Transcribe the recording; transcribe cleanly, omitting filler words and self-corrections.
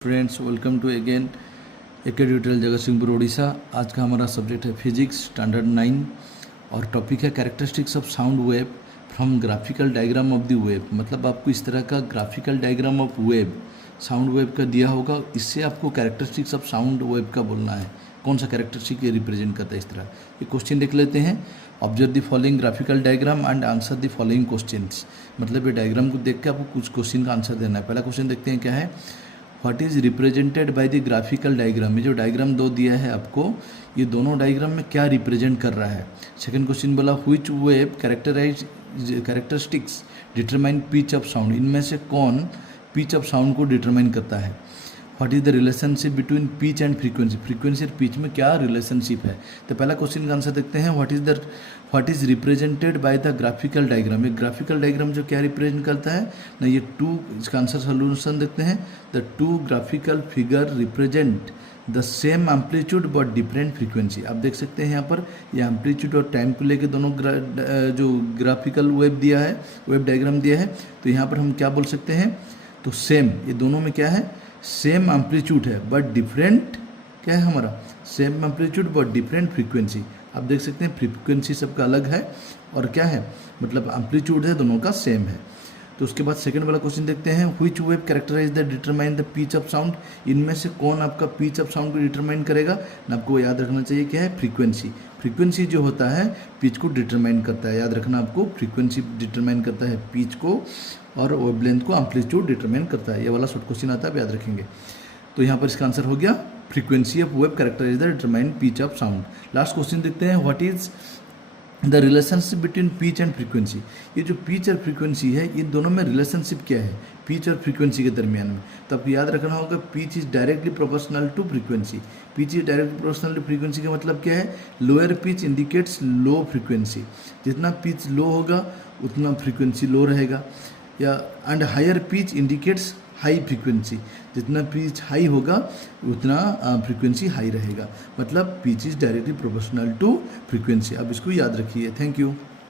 Friends, welcome to again AK tutorial Jagatsinghpur Orissa. आज का हमारा सब्जेक्ट है फिजिक्स स्टैंडर्ड 9 और टॉपिक है characteristics of sound wave from graphical diagram of the wave. मतलब आपको इस तरह का graphical diagram of wave, sound wave का दिया होगा, इससे आपको कैरेक्टरिस्टिक्स ऑफ साउंड वेव का बोलना है, कौन सा कैरेक्टरिस्टिक ये रिप्रेजेंट करता है। इस तरह ये क्वेश्चन देख लेते हैं। Observe the following graphical diagram and answer the following questions. मतलब ये डायग्राम को देख के आपको कुछ क्वेश्चन का आंसर देना है। पहला क्वेश्चन देखते हैं क्या है। What is represented by the graphical diagram. ये जो डायग्राम दो दिया है आपको, ये दोनों डायग्राम में क्या रिप्रेजेंट कर रहा है। सेकंड क्वेश्चन बोला which wave characteristics determine pitch of sound. इनमें से कौन पिच ऑफ साउंड को डिटरमाइन करता है। What is the relationship between pitch and frequency. Frequency और पिच में क्या रिलेशनशिप है। तो पहला क्वेश्चन का आंसर देखते हैं। What is represented by the graphical diagram. ये ग्राफिकल डायग्राम जो क्या रिप्रेजेंट करता है ना, ये टू, इसका आंसर सोल्यूशन देखते हैं। The two graphical figure represent the same amplitude but different frequency. आप देख सकते हैं यहाँ पर ये एम्पलीट्यूड और टाइम को लेके दोनों जो ग्राफिकल वेव दिया है, वेव डायग्राम दिया है, तो यहाँ पर हम क्या बोल सकते हैं, तो सेम, ये दोनों में क्या है, सेम एम्पलीट्यूड है बट डिफरेंट क्या है हमारा, same amplitude but different frequency. आप देख सकते हैं फ्रीक्वेंसी सबका अलग है और क्या है, मतलब एम्पलीट्यूड है दोनों का सेम है। तो उसके बाद सेकंड वाला क्वेश्चन देखते हैं। Which wave characterize the determine the pitch of sound. इनमें से कौन आपका पिच ऑफ साउंड को डिटरमाइन करेगा ना, आपको याद रखना चाहिए क्या है, फ्रीक्वेंसी। फ्रीक्वेंसी जो होता है पिच को डिटरमाइन करता है, याद रखना आपको, फ्रीक्वेंसी डिटरमाइन करता है पिच को और वेवलेंथ को एम्पलीट्यूड डिटरमाइन करता है। ये वाला शॉर्ट क्वेश्चन आता है, आप याद रखेंगे। तो यहाँ पर इसका आंसर हो गया frequency of wave characterize the determine pitch of sound. Last question देखते हैं। What is the relationship between pitch and frequency. ये जो पिच और फ्रीक्वेंसी है, इन दोनों में रिलेशनशिप क्या है पिच और फ्रीक्वेंसी के दरमियान में। तो आपको याद रखना होगा pitch is directly proportional to frequency. Pitch is directly proportional to frequency का मतलब क्या है, lower pitch indicates low frequency. जितना पिच लो होगा उतना फ्रीक्वेंसी लो रहेगा, या and higher pitch indicates high frequency. जितना पिच हाई होगा उतना फ्रीक्वेंसी हाई रहेगा। मतलब pitch is directly proportional to frequency. अब इसको याद रखिए। Thank you.